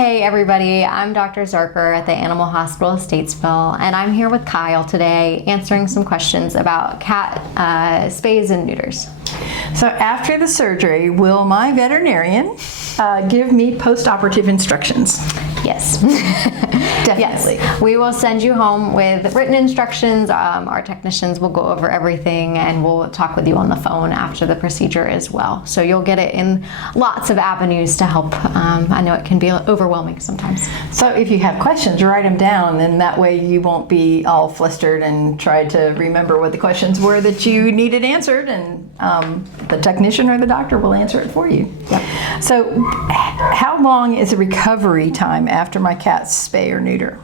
Hey everybody, I'm Dr. Zuercher at the Animal Hospital of Statesville, and I'm here with Kyle today answering some questions about cat spays and neuters. So after the surgery, will my veterinarian give me postoperative instructions? Yes. Definitely. Yes. We will send you home with written instructions. Our technicians will go over everything, and we'll talk with you on the phone after the procedure as well. So you'll get it in lots of avenues to help. I know it can be overwhelming sometimes. So if you have questions, write them down, and that way you won't be all flustered and try to remember what the questions were that you needed answered, and the technician or the doctor will answer it for you. Yep. So how long is a recovery time after my cat's spay or neuter?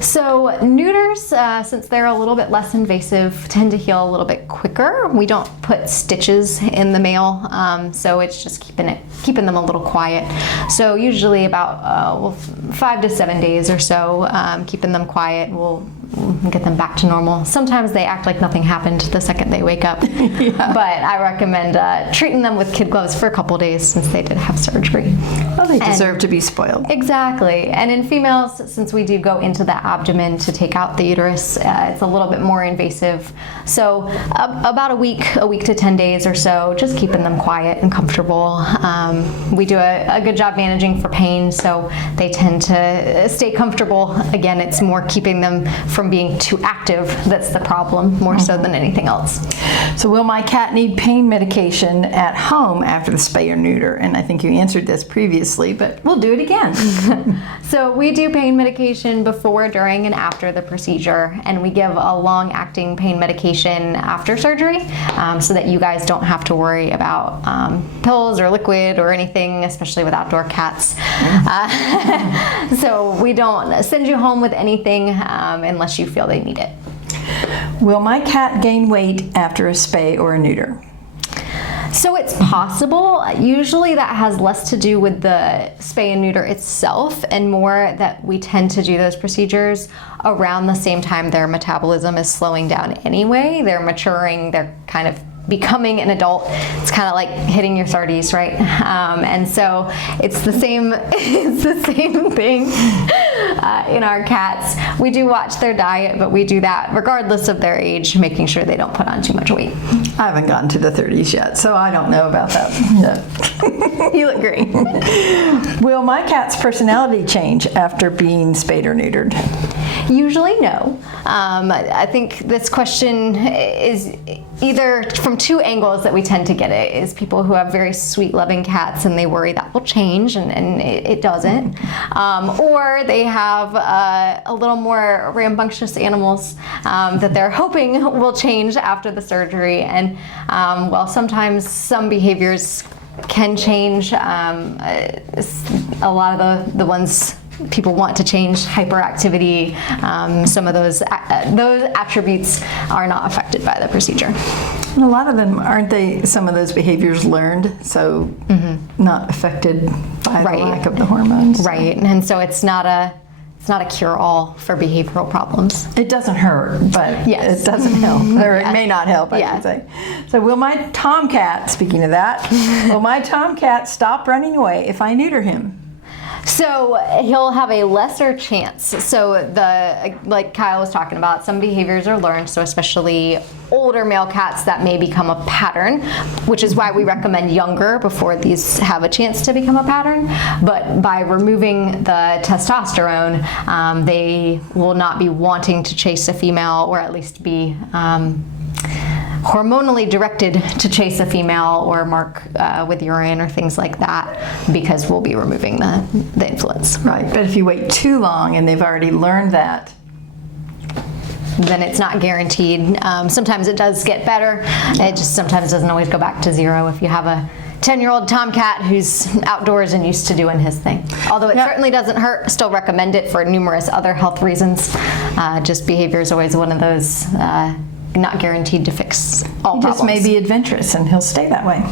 So neuters, since they're a little bit less invasive, tend to heal a little bit quicker. We don't put stitches in the male, so it's just keeping them a little quiet. So usually about 5 to 7 days or so, keeping them quiet. We'll get them back to normal. Sometimes they act like nothing happened the second they wake up. Yeah. But I recommend treating them with kid gloves for a couple days since they did have surgery. Well, they deserve to be spoiled. Exactly. And in females, since we do go into the abdomen to take out the uterus, it's a little bit more invasive. So about a week to 10 days or so, just keeping them quiet and comfortable. We do a good job managing for pain, so they tend to stay comfortable. Again, it's more keeping them from being too active that's the problem, more so than anything else. So will my cat need pain medication at home after the spay or neuter? And I think you answered this previously, but we'll do it again. So we do pain medication before, during, and after the procedure, and we give a long-acting pain medication after surgery so that you guys don't have to worry about pills or liquid or anything, especially with outdoor cats. So we don't send you home with anything unless you feel they need it. Will my cat gain weight after a spay or a neuter? So it's possible. Usually that has less to do with the spay and neuter itself and more that we tend to do those procedures around the same time their metabolism is slowing down anyway. They're maturing, they're kind of becoming an adult. It's kind of like hitting your 30s, right? And so it's the same thing in our cats. We do watch their diet, but we do that regardless of their age, making sure they don't put on too much weight. I haven't gotten to the 30s yet, so I don't know about that. You look great. Will my cat's personality change after being spayed or neutered? Usually no. I think this question is either from two angles that we tend to get it, is people who have very sweet loving cats and they worry that will change and it doesn't. Or they have a little more rambunctious animals that they're hoping will change after the surgery. And while sometimes some behaviors can change, a lot of the ones people want to change, hyperactivity, some of those attributes are not affected by the procedure. And a lot of them, aren't they, some of those behaviors learned, so not affected by the lack of the hormones? Right, and so it's not a cure-all for behavioral problems. It doesn't hurt, but yes, it doesn't help, or it may not help, I should say. So will my tomcat, speaking of that, will my tomcat stop running away if I neuter him? So he'll have a lesser chance. So like Kyle was talking about, some behaviors are learned, so especially older male cats, that may become a pattern, which is why we recommend younger before these have a chance to become a pattern. But by removing the testosterone, they will not be wanting to chase a female, or at least be hormonally directed to chase a female or mark with urine or things like that, because we'll be removing the influence. Right, but if you wait too long and they've already learned that, then it's not guaranteed. Sometimes it does get better. It just sometimes doesn't always go back to zero if you have a 10-year-old tomcat who's outdoors and used to doing his thing. Although it certainly doesn't hurt, still recommend it for numerous other health reasons. Just behavior is always one of those not guaranteed to fix all problems. He just may be adventurous and he'll stay that way.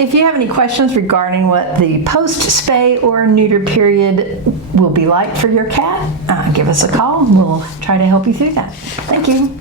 If you have any questions regarding what the post-spay or neuter period will be like for your cat, give us a call and we'll try to help you through that. Thank you.